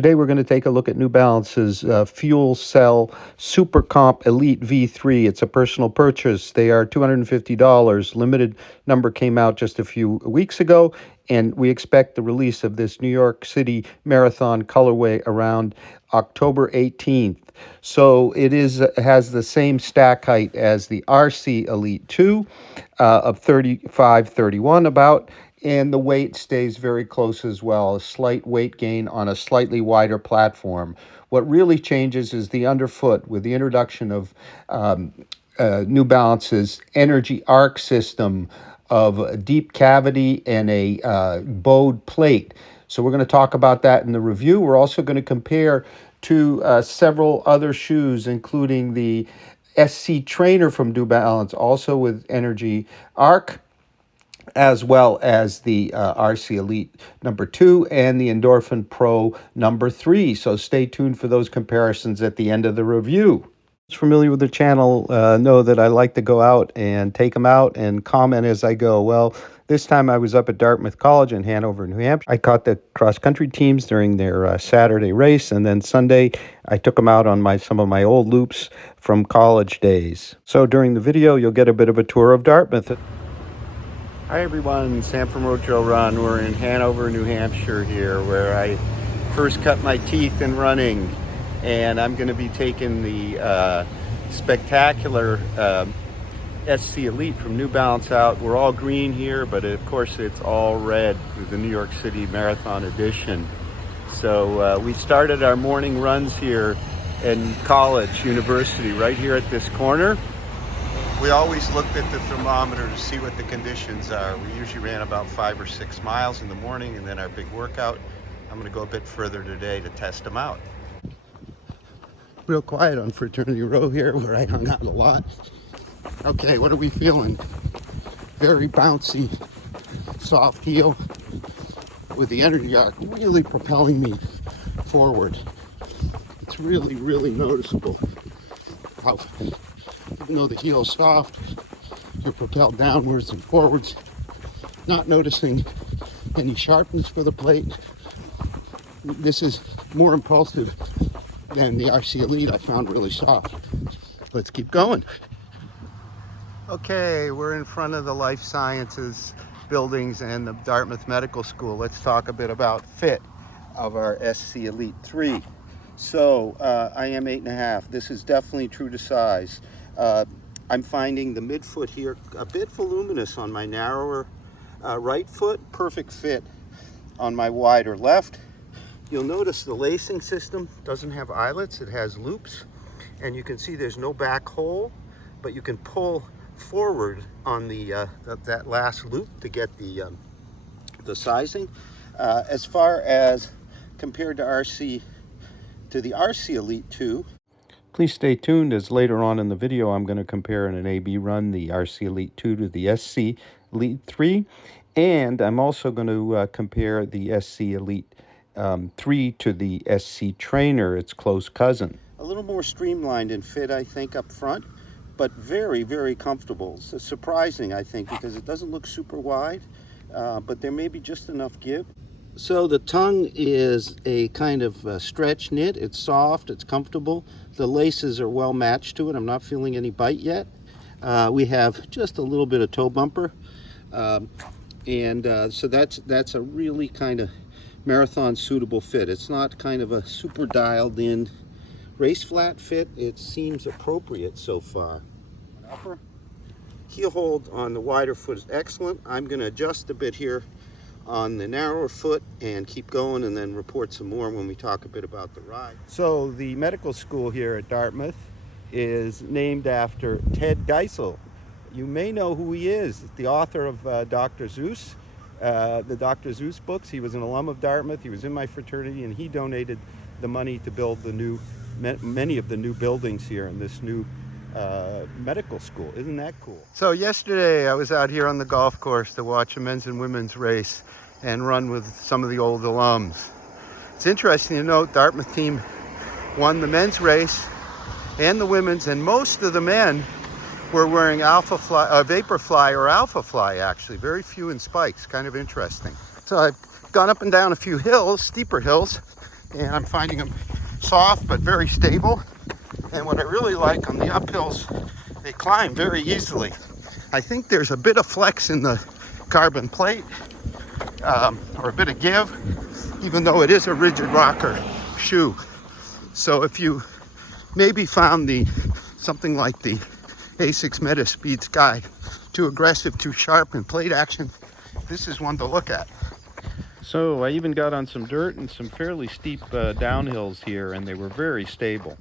Today we're going to take a look at New Balance's Fuel Cell Super Comp Elite V3. It's a personal purchase. They are $250. Limited number came out just a few weeks ago, and we expect the release of this New York City Marathon colorway around October 18th. So it has the same stack height as the RC Elite 2 of 35-31 about, and the weight stays very close as well, a slight weight gain on a slightly wider platform. What really changes is the underfoot with the introduction of New Balance's Energy Arc system of a deep cavity and a bowed plate. So we're going to talk about that in the review. We're also going to compare to several other shoes, including the SC Trainer from New Balance, also with Energy Arc, as well as the RC Elite number 2 and the Endorphin Pro number 3. So stay tuned for those comparisons at the end of the review. Those familiar with the channel know that I like to go out and take them out and comment as I go. Well, this time I was up at Dartmouth College in Hanover, New Hampshire. I caught the cross-country teams during their Saturday race, and then Sunday I took them out on some of my old loops from college days. So during the video, you'll get a bit of a tour of Dartmouth. Hi everyone, Sam from RoadTrailRun. We're in Hanover, New Hampshire here, where I first cut my teeth in running, and I'm going to be taking the spectacular SC Elite from New Balance out. We're all green here, but of course it's all red with the New York City Marathon edition. So we started our morning runs here in college, university, right here at this corner. We always looked at the thermometer to see what the conditions are. We usually ran about 5 or 6 miles in the morning, and then our big workout. I'm going to go a bit further today to test them out. Real quiet on Fraternity Row here, where I hung out a lot. Okay, what are we feeling? Very bouncy, soft heel with the Energy Arc really propelling me forward. It's really, really noticeable how, even though the heel is soft, you're propelled downwards and forwards, not noticing any sharpness for the plate. This is more impulsive than the RC Elite I found really soft. Let's keep going. Okay, we're in front of the Life Sciences buildings and the Dartmouth Medical School. Let's talk a bit about fit of our SC Elite 3. So I am 8.5. This is definitely true to size. I'm finding the midfoot here a bit voluminous on my narrower right foot, perfect fit on my wider left. You'll notice the lacing system doesn't have eyelets, it has loops, and you can see there's no back hole, but you can pull forward on the that last loop to get the sizing. As far as compared to the RC Elite 2, please stay tuned, as later on in the video I'm going to compare in an A/B run the RC Elite 2 to the SC Elite 3, and I'm also going to compare the SC Elite 3 to the SC Trainer, its close cousin. A little more streamlined in fit, I think, up front, but very, very comfortable. It's surprising, I think, because it doesn't look super wide, but there may be just enough give. So the tongue is a kind of stretch knit. It's soft, it's comfortable. The laces are well matched to it. I'm not feeling any bite yet. We have just a little bit of toe bumper. So that's a really kind of marathon suitable fit. It's not kind of a super dialed in race flat fit. It seems appropriate so far. Upper heel hold on the wider foot is excellent. I'm going to adjust a bit here on the narrower foot and keep going, and then report some more when we talk a bit about the ride. So the medical school here at Dartmouth is named after Ted Geisel. You may know who he is, the author of Dr. Seuss, the Dr. Seuss books. He was an alum of Dartmouth. He was in my fraternity, and he donated the money to build many of the new buildings here in this new medical school. Isn't that cool? So yesterday I was out here on the golf course to watch a men's and women's race and run with some of the old alums. It's interesting to note Dartmouth team won the men's race and the women's, and most of the men were wearing Vaporfly or Alpha Fly, actually. Very few in spikes. Kind of interesting. So I've gone up and down a few hills, steeper hills, and I'm finding them soft but very stable. And what I really like on the uphills, they climb very easily. I think there's a bit of flex in the carbon plate, or a bit of give, even though it is a rigid rocker shoe. So if you maybe found something like the Asics Metaspeed Sky too aggressive, too sharp in plate action, this is one to look at. So I even got on some dirt and some fairly steep downhills here, and they were very stable.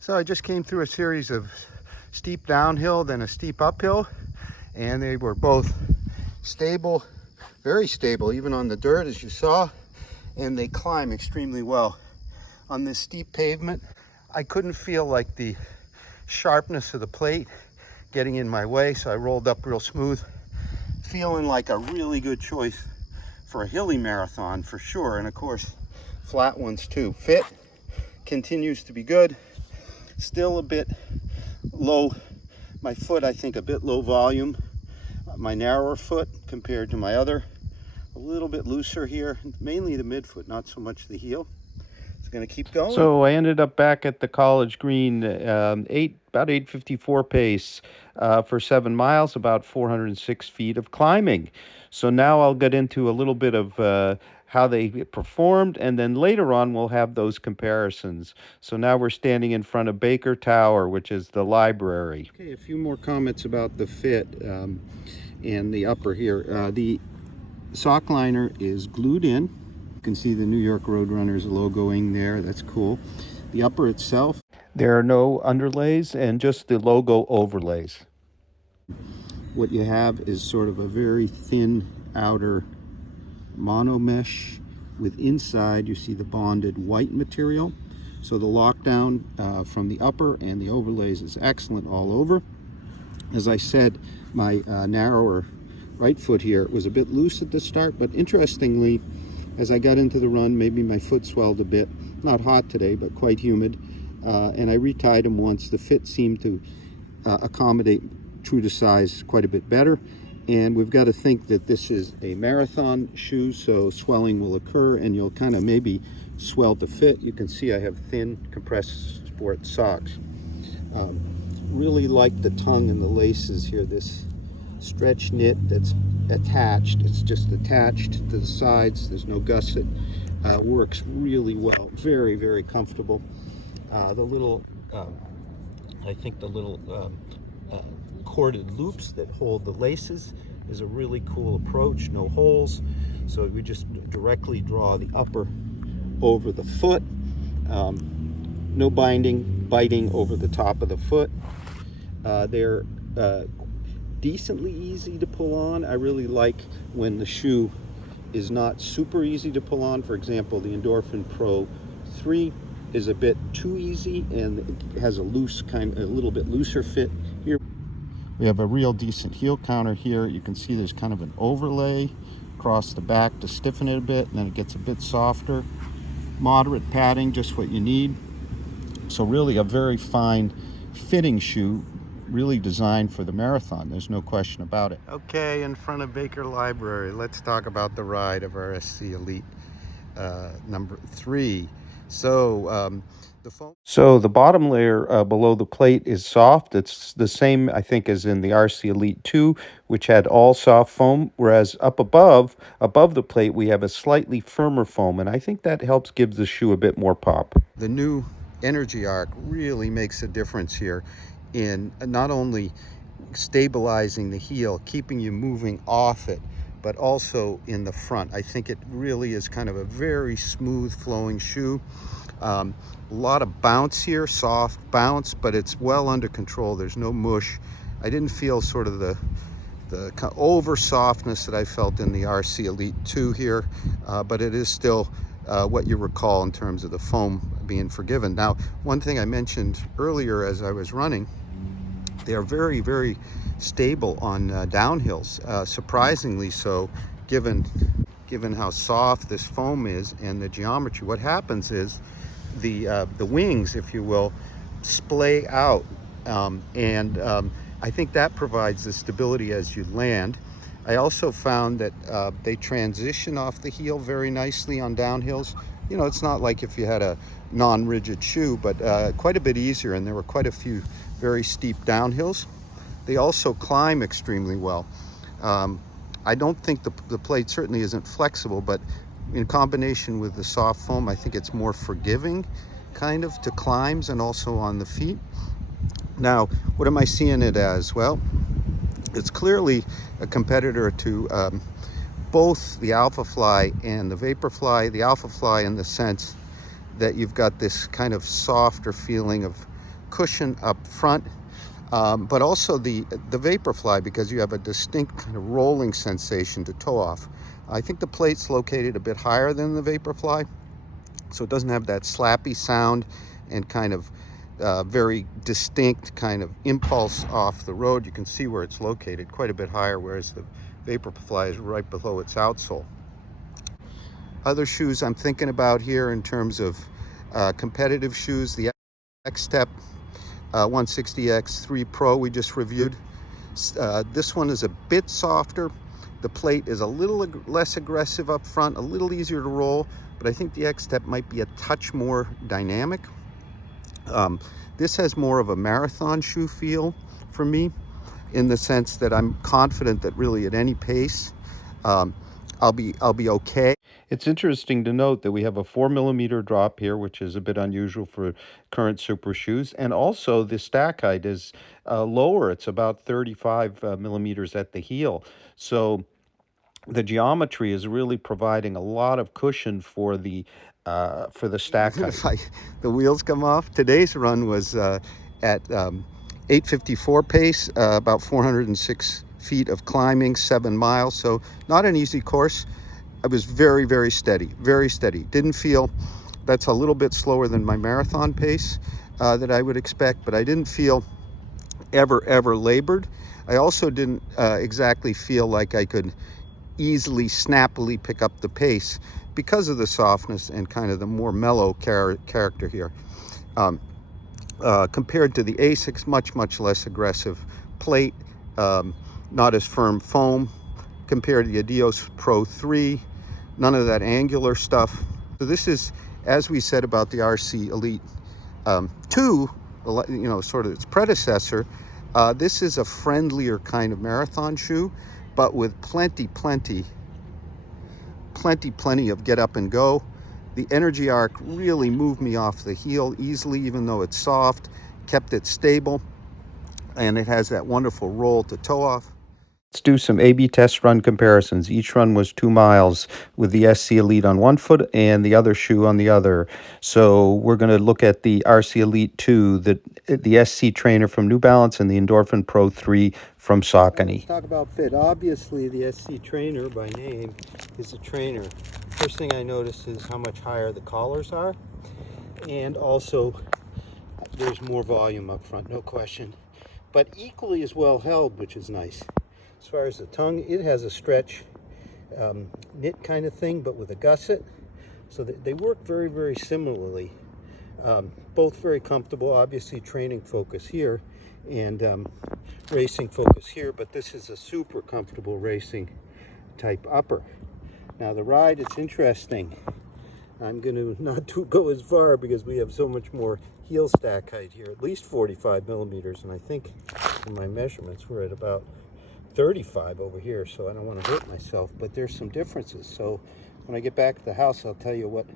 So I just came through a series of steep downhill, then a steep uphill, and they were both stable, very stable, even on the dirt, as you saw, and they climb extremely well. On this steep pavement, I couldn't feel like the sharpness of the plate getting in my way, so I rolled up real smooth, feeling like a really good choice for a hilly marathon for sure, and of course flat ones too. Fit continues to be good, still a bit low, my foot I think a bit low volume, my narrower foot compared to my other, a little bit looser here, mainly the midfoot, not so much the heel. It's going to keep going. So I ended up back at the College Green, about 8:54 pace for 7 miles, about 406 feet of climbing. So now I'll get into a little bit of how they performed, and then later on we'll have those comparisons. So now we're standing in front of Baker Tower, which is the library. Okay, a few more comments about the fit and the upper here. The sock liner is glued in. You can see the New York Roadrunners logoing there. That's cool. The upper itself, there are no underlays and just the logo overlays. What you have is sort of a very thin outer mono mesh with inside you see the bonded white material. So the lockdown from the upper and the overlays is excellent all over. As I said, my narrower right foot here was a bit loose at the start, but interestingly, as I got into the run, maybe my foot swelled a bit. Not hot today, but quite humid. And I retied them once. The fit seemed to accommodate true to size quite a bit better. And we've got to think that this is a marathon shoe, so swelling will occur and you'll kind of maybe swell the fit. You can see I have thin compressed sport socks. Really like the tongue and the laces here, this stretch knit that's attached. It's just attached to the sides. There's no gusset. Works really well. Very, very comfortable. The little, I think the little corded loops that hold the laces is a really cool approach. No holes. So we just directly draw the upper over the foot. No biting over the top of the foot. They're decently easy to pull on. I really like when the shoe is not super easy to pull on. For example, the Endorphin Pro 3 is a bit too easy and it has a little bit looser fit here. We have a real decent heel counter here. You can see there's kind of an overlay across the back to stiffen it a bit, and then it gets a bit softer. Moderate padding, just what you need. So really a very fine fitting shoe, really designed for the marathon. There's no question about it. Okay, in front of Baker Library, let's talk about the ride of our SC Elite number 3. So the bottom layer below the plate is soft. It's the same, I think, as in the RC Elite 2, which had all soft foam, whereas up above the plate, we have a slightly firmer foam, and I think that helps give the shoe a bit more pop. The new Energy Arc really makes a difference here in not only stabilizing the heel, keeping you moving off it, but also in the front. I think it really is kind of a very smooth flowing shoe. A lot of bounce here, soft bounce, but it's well under control. There's no mush. I didn't feel sort of the over softness that I felt in the RC Elite 2 here, but it is still what you recall in terms of the foam being forgiven. Now, one thing I mentioned earlier as I was running, they are very, very stable on downhills, surprisingly so, given how soft this foam is and the geometry. What happens is the wings, if you will, splay out, and I think that provides the stability as you land. I also found that they transition off the heel very nicely on downhills, you know, it's not like if you had a non-rigid shoe, but quite a bit easier, and there were quite a few very steep downhills. They also climb extremely well. I don't think the plate certainly isn't flexible, but in combination with the soft foam, I think it's more forgiving kind of to climbs and also on the feet. Now, what am I seeing it as? Well, it's clearly a competitor to both the Alpha Fly and the Vaporfly. The Alpha Fly in the sense that you've got this kind of softer feeling of cushion up front, but also the Vaporfly, because you have a distinct kind of rolling sensation to toe off. I think the plate's located a bit higher than the Vaporfly, so it doesn't have that slappy sound and kind of very distinct kind of impulse off the road. You can see where it's located quite a bit higher, whereas the Vaporfly is right below its outsole. Other shoes I'm thinking about here in terms of competitive shoes, the X-Step 160X3 Pro we just reviewed. This one is a bit softer. The plate is a little less aggressive up front, a little easier to roll, but I think the X-Step might be a touch more dynamic. This has more of a marathon shoe feel for me, in the sense that I'm confident that really at any pace, I'll be okay. It's interesting to note that we have a 4mm drop here, which is a bit unusual for current super shoes, and also the stack height is lower. It's about 35 millimeters at the heel. So the geometry is really providing a lot of cushion for the stack height. The wheels come off. Today's run was at 8:54 pace, about 406 feet of climbing, 7 miles. So not an easy course. I was very, very steady, very steady. Didn't feel, that's a little bit slower than my marathon pace that I would expect, but I didn't feel ever labored. I also didn't exactly feel like I could easily, snappily pick up the pace because of the softness and kind of the more mellow character here. Compared to the Asics, much less aggressive plate, not as firm foam. Compared to the Adios Pro 3, none of that angular stuff. So this is, as we said about the RC Elite 2, you know, sort of its predecessor, this is a friendlier kind of marathon shoe, but with plenty of get up and go. The energy arc really moved me off the heel easily, even though it's soft, kept it stable, and it has that wonderful roll to toe off. Let's do some A/B test run comparisons. Each run was 2 miles with the SC Elite on one foot and the other shoe on the other. So we're going to look at the RC Elite 2, the SC Trainer from New Balance, and the Endorphin Pro 3 from Saucony. Let's talk about fit. Obviously, the SC Trainer by name is a trainer. First thing I noticed is how much higher the collars are, and also there's more volume up front, no question, but equally as well held, which is nice. As far as the tongue, it has a stretch knit kind of thing, but with a gusset, so they work very similarly. Both very comfortable. Obviously training focus here and racing focus here, but this is a super comfortable racing type upper. Now the ride, it's interesting. I'm going to not go as far because we have so much more heel stack height here, at least 45 millimeters, and I think in my measurements we're at about 35 over here, so I don't want to hurt myself, but there's some differences. So when I get back to the house, I'll tell you what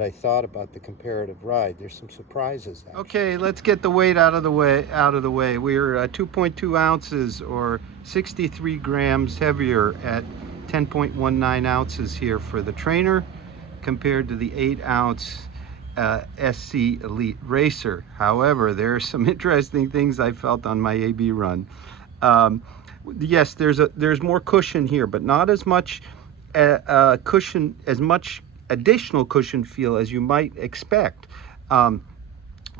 I thought about the comparative ride. There's some surprises, actually. Okay, let's get the weight out of the way. We're 2.2 ounces or 63 grams heavier at 10.19 ounces here for the trainer, compared to the 8-ounce SC Elite Racer. However, there are some interesting things I felt on my AB run. Yes, there's more cushion here, but not as much additional cushion feel as you might expect. And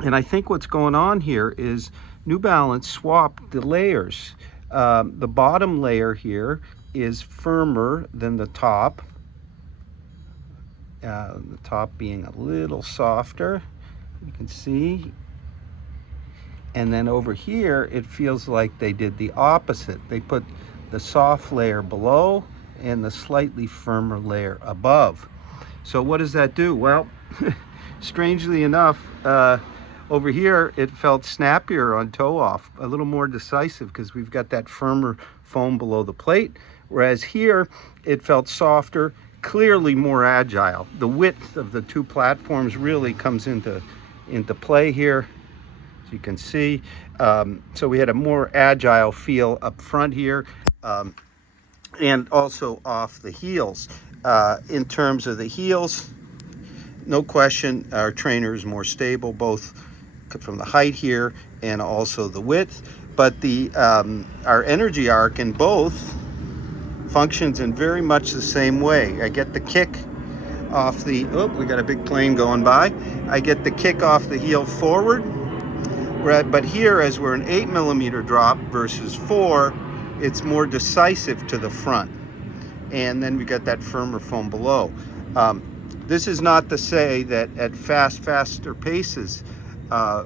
I think what's going on here is New Balance swapped the layers. The bottom layer here is firmer than the top being a little softer, you can see. And then over here, it feels like they did the opposite. They put the soft layer below and the slightly firmer layer above. So what does that do? Well, strangely enough, over here it felt snappier on toe off, a little more decisive because we've got that firmer foam below the plate, whereas here it felt softer, clearly more agile. The width of the two platforms really comes into play here, as you can see. So we had a more agile feel up front here, and also off the heels. In terms of the heels, no question, our trainer is more stable, both from the height here and also the width. But the our energy arc in both functions in very much the same way. I get the kick off the, oh, we got a big plane going by. I get the kick off the heel forward, but here, as we're an 8mm drop versus 4, it's more decisive to the front. And then we got that firmer foam below. This is not to say that at faster paces,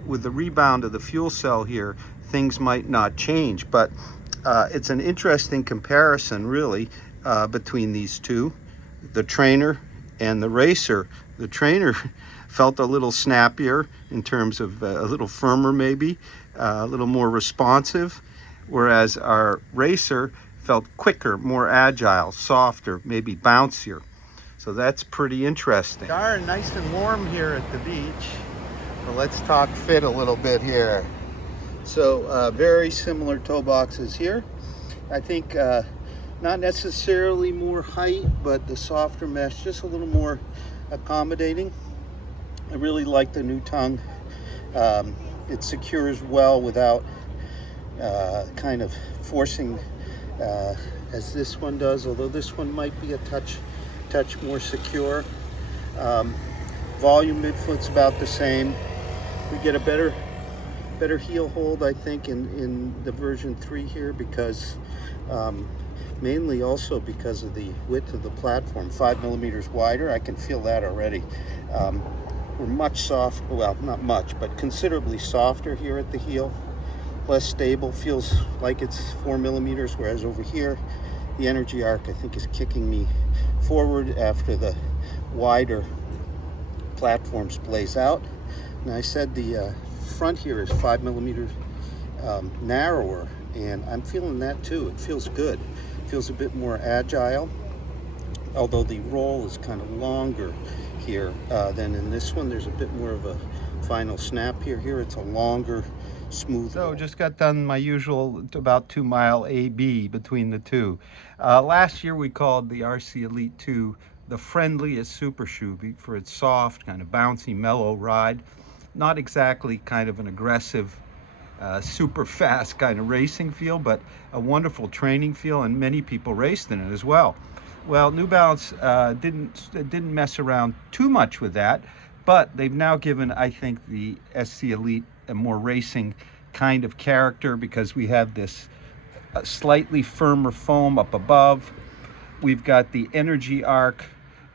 with the rebound of the fuel cell here, things might not change, but it's an interesting comparison really between these two, the trainer and the racer. The trainer felt a little snappier in terms of a little firmer, maybe a little more responsive, whereas our racer felt quicker, more agile, softer, maybe bouncier. So that's pretty interesting. Darn nice and warm here at the beach. Well, let's talk fit a little bit here. So very similar toe boxes here. I think not necessarily more height, but the softer mesh, just a little more accommodating. I really like the new tongue. It secures well without kind of forcing as this one does, although this one might be a touch more secure. Volume midfoot's about the same. We get a better heel hold, I think, in the version 3 here, because mainly also because of the width of the platform, 5mm wider. I can feel that already. We're much soft, well, not much, but considerably softer here at the heel. Less stable, feels like it's 4mm, whereas over here the energy arc, I think, is kicking me forward after the wider platforms blaze out. And I said the front here is 5mm narrower, and I'm feeling that too. It feels good. It feels a bit more agile, although the roll is kind of longer here than in this one. There's a bit more of a final snap here. Here it's a longer, smooth. So just got done my usual about 2-mile AB between the two. Last year we called the RC Elite 2 the friendliest super shoe for its soft, kind of bouncy, mellow ride. Not exactly kind of an aggressive, super fast kind of racing feel, but a wonderful training feel, and many people raced in it as well. Well, New Balance didn't mess around too much with that, but they've now given, I think, the SC Elite a more racing kind of character, because we have this slightly firmer foam up above. We've got the energy arc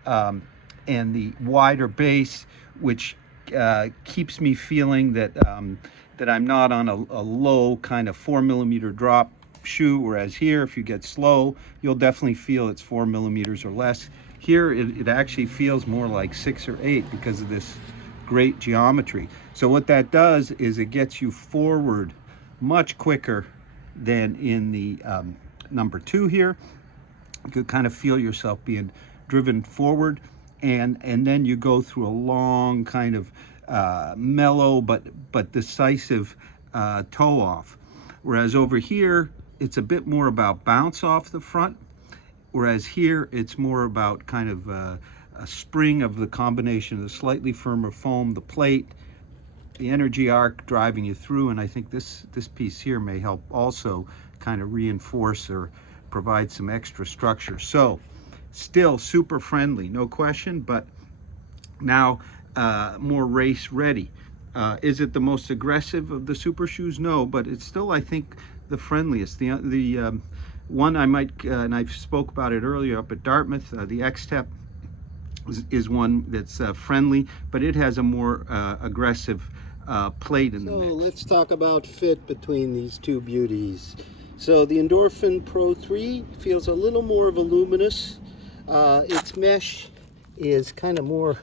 and the wider base, which keeps me feeling that that I'm not on a low kind of 4mm drop shoe, whereas here, if you get slow, you'll definitely feel it's 4mm or less. Here it actually feels more like 6 or 8 because of this great geometry. So what that does is it gets you forward much quicker than in the number 2 here. You could kind of feel yourself being driven forward, and then you go through a long kind of mellow but decisive toe off. Whereas over here, it's a bit more about bounce off the front, whereas here it's more about kind of a spring of the combination of the slightly firmer foam, the plate, the energy arc driving you through. And I think this piece here may help also kind of reinforce or provide some extra structure. So still super friendly, no question, but now more race ready. Is it the most aggressive of the super shoes? No, but it's still, I think, the friendliest. The one I might, and I spoke about it earlier up at Dartmouth, the X-Step is one that's friendly, but it has a more aggressive plate in the mix. So let's talk about fit between these two beauties. So the Endorphin Pro 3 feels a little more voluminous. Its mesh is kind of more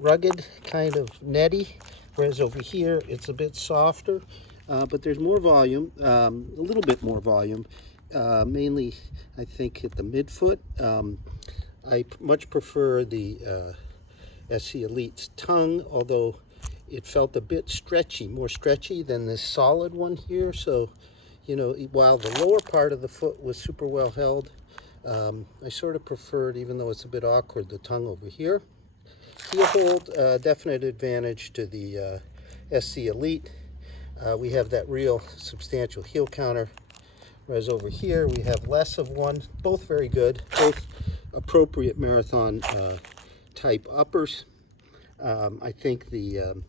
rugged, kind of netty, whereas over here it's a bit softer, but there's more volume, a little bit more volume, mainly I think at the midfoot. I much prefer the SC Elite's tongue, although it felt a bit stretchy, more stretchy than this solid one here. So, you know, while the lower part of the foot was super well held, I sort of preferred, even though it's a bit awkward, the tongue over here. Heel hold, definite advantage to the SC Elite. We have that real substantial heel counter, whereas over here we have less of one. Both very good, both appropriate marathon type uppers. I think the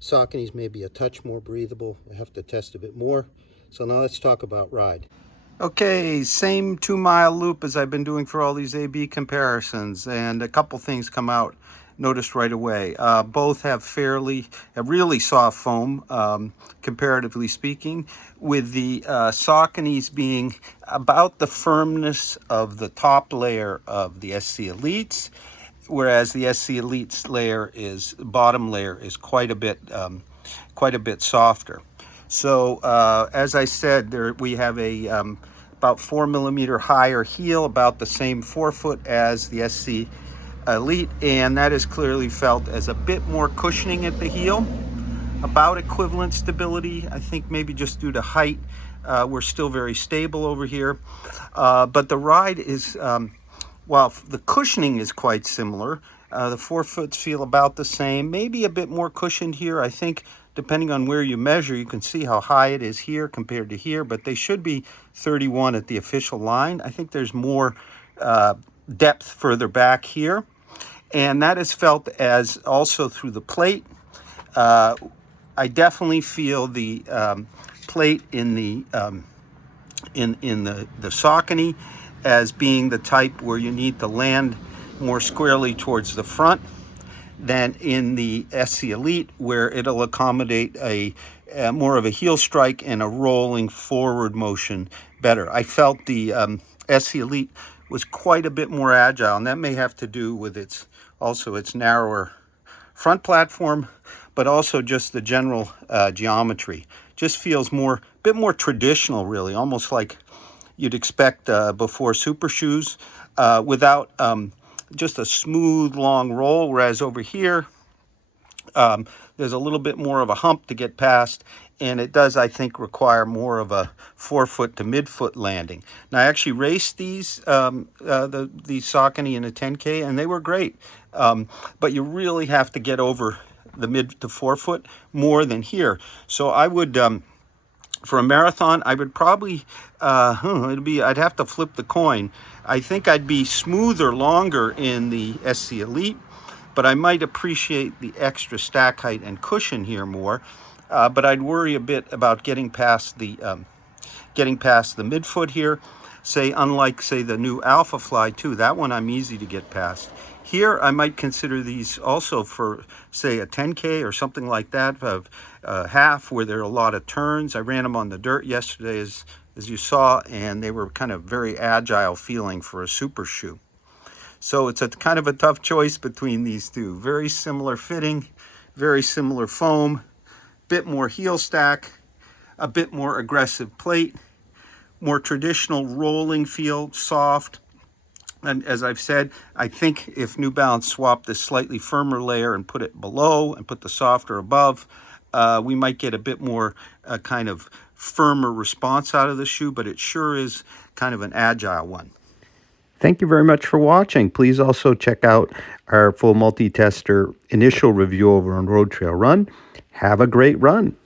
Saucony's may be a touch more breathable. I have to test a bit more. So now let's talk about ride. Okay, same 2-mile loop as I've been doing for all these A/B comparisons, and a couple things come out noticed right away. Both have really soft foam, comparatively speaking, with the Saucony's being about the firmness of the top layer of the SC Elites, whereas the SC Elite's bottom layer is quite a bit softer. So as I said, we have a about 4 millimeter higher heel, about the same forefoot as the SC Elite, and that is clearly felt as a bit more cushioning at the heel, about equivalent stability. I think maybe just due to height, we're still very stable over here, but the ride is, while the cushioning is quite similar, the forefoots feel about the same, maybe a bit more cushioned here. I think depending on where you measure, you can see how high it is here compared to here, but they should be 31 at the official line. I think there's more depth further back here, and that is felt as also through the plate. I definitely feel the plate in the Saucony as being the type where you need to land more squarely towards the front than in the SC Elite, where it'll accommodate a more of a heel strike and a rolling forward motion better. I felt the SC Elite was quite a bit more agile, and that may have to do with its narrower front platform, but also just the general geometry. Just feels a bit more traditional, really, almost like you'd expect before super shoes, without just a smooth long roll, whereas over here there's a little bit more of a hump to get past, and it does, I think, require more of a forefoot to midfoot landing. Now, I actually raced the Saucony in a 10K, and they were great, but you really have to get over the mid to forefoot more than here. So I would, for a marathon, I would probably, I'd have to flip the coin. I think I'd be smoother, longer in the SC Elite, but I might appreciate the extra stack height and cushion here more. But I'd worry a bit about getting past the midfoot here. Unlike the new Alpha Fly 2, that one I'm easy to get past. Here, I might consider these also for, say, a 10K or something like that, of half, where there are a lot of turns. I ran them on the dirt yesterday, as you saw, and they were kind of very agile feeling for a super shoe. So it's a kind of a tough choice between these two. Very similar fitting, very similar foam, bit more heel stack, a bit more aggressive plate, more traditional rolling feel, soft. And as I've said, I think if New Balance swapped this slightly firmer layer and put it below and put the softer above, we might get a bit more kind of firmer response out of the shoe, but it sure is kind of an agile one. Thank you very much for watching. Please also check out our full multi-tester initial review over on RoadTrailRun. Have a great run.